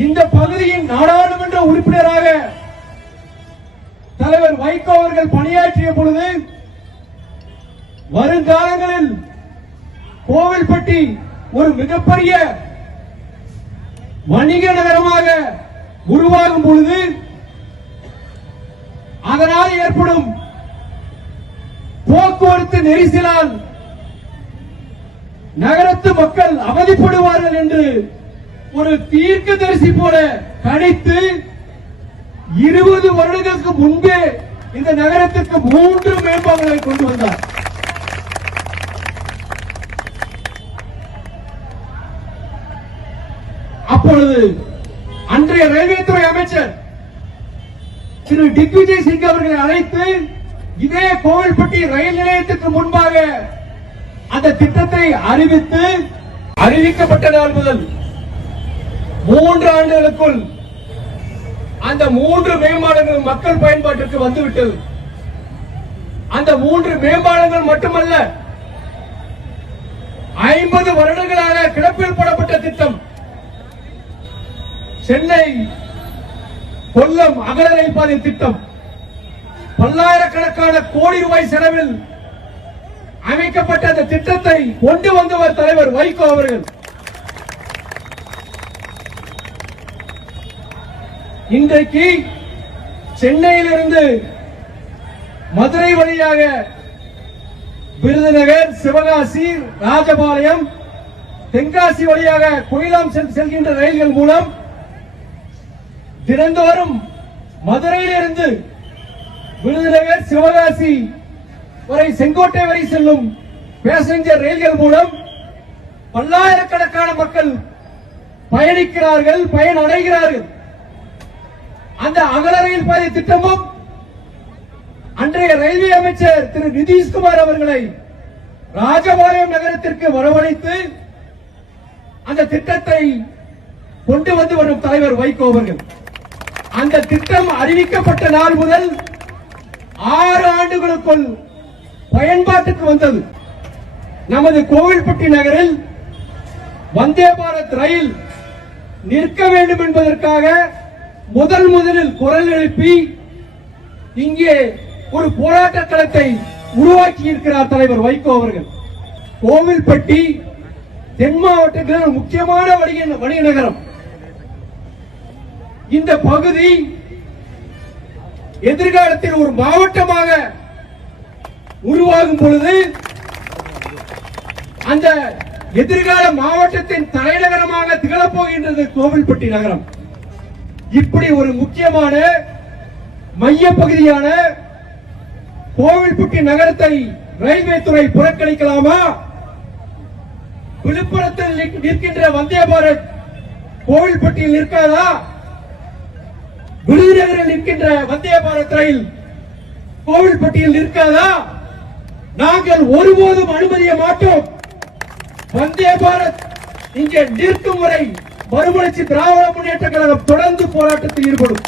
இந்த பகுதியின் நாடாளுமன்ற உறுப்பினராக தலைவர் வைகோ அவர்கள் பணியாற்றிய பொழுது வருங்காலங்களில் கோவில்பட்டி ஒரு மிகப்பெரிய வணிக நகரமாக உருவாகும் பொழுது அதனால் ஏற்படும் போக்குவரத்து நெரிசலால் நகரத்து மக்கள் அவதிப்படுவார்கள் என்று ஒரு தீர்க்க தரிசி போல கணித்து இருபது வருடங்களுக்கு முன்பே இந்த நகரத்திற்கு மூன்று மேம்பாடுகளை கொண்டு வந்தார். அப்பொழுது அன்றைய ரயில்வே துறை அமைச்சர் திரு திக்விஜய் சிங் அவர்களை அழைத்து இதே கோவில்பட்டி ரயில் நிலையத்திற்கு முன்பாக அந்த திட்டத்தை அறிவித்து அறிவிக்கப்பட்ட நாள் முதல் மூன்று ஆண்டுகளுக்குள் அந்த மூன்று மேம்பாலங்கள் மக்கள் பயன்பாட்டிற்கு வந்துவிட்டது. அந்த மூன்று மேம்பாலங்கள் மட்டுமல்ல ஐம்பது வருடங்களாக கிடப்பில் போடப்பட்ட திட்டம் சென்னை கொல்லம் அகல ரயில்பாதை திட்டம் பல்லாயிரக்கணக்கான கோடி ரூபாய் செலவில் அமைக்கப்பட்ட அந்த திட்டத்தை கொண்டு வந்தவர் தலைவர் வைகோ அவர்கள். இன்றைக்கு சென்னையிலிருந்து மதுரை வழியாக விருதுநகர் சிவகாசி ராஜபாளையம் தென்காசி வழியாக குயிலாம் செல்கின்ற ரயில்கள் மூலம் தினந்தோறும் மதுரையிலிருந்து விருதுநகர் சிவகாசி வரை செங்கோட்டை வரை செல்லும் பேசஞ்சர் ரயில்கள் மூலம் பல்லாயிரக்கணக்கான மக்கள் பயணிக்கிறார்கள் பயன் அடைகிறார்கள் அந்த அகல ரயில் பாதை திட்டமும் அன்றைய ரயில்வே அமைச்சர் திரு நிதிஷ்குமார் அவர்களை ராஜபாளையம் நகரத்திற்கு வரவழைத்து அந்த திட்டத்தை கொண்டு வந்து வரும் தலைவர் வைகோ அவர்கள். அந்த திட்டம் அறிவிக்கப்பட்ட நாள் முதல் ஆறு ஆண்டுகளுக்குள் பயன்பாட்டுக்கு வந்தது. நமது கோவில்பட்டி நகரில் வந்தே பாரத் ரயில் நிற்க வேண்டும் என்பதற்காக முதல் முதலில் குரல் எழுப்பி இங்கே ஒரு போராட்ட களத்தை உருவாக்கி இருக்கிறார் தலைவர் வைகோ அவர்கள். கோவில்பட்டி தென் மாவட்டத்தில் முக்கியமான வணிக வணிக நகரம். இந்த பகுதி எதிர்காலத்தில் ஒரு மாவட்டமாக உருவாகும் பொழுது அந்த எதிர்கால மாவட்டத்தின் தலைநகரமாக திகழப்போகின்றது கோவில்பட்டி நகரம். இப்படி ஒரு முக்கியமான மைய பகுதியான கோவில்பட்டி நகரத்தை ரயில்வே துறை புறக்கணிக்கலாமா? விழுப்புரத்தில் நிற்கின்ற வந்தே பாரத் கோவில்பட்டியில் நிற்காதா? விருதுநகரில் நிற்கின்ற வந்தே பாரத் ரயில் கோவில்பட்டியில் நிற்காதா? நாங்கள் ஒருபோதும் அனுமதிய மாட்டோம். வந்தே பாரத் இங்கே நிற்கும் வரை மறுமலர்ச்சி திராவிட முன்னேற்ற கழகம் தொடர்ந்து போராட்டத்தில் ஈடுபடும்.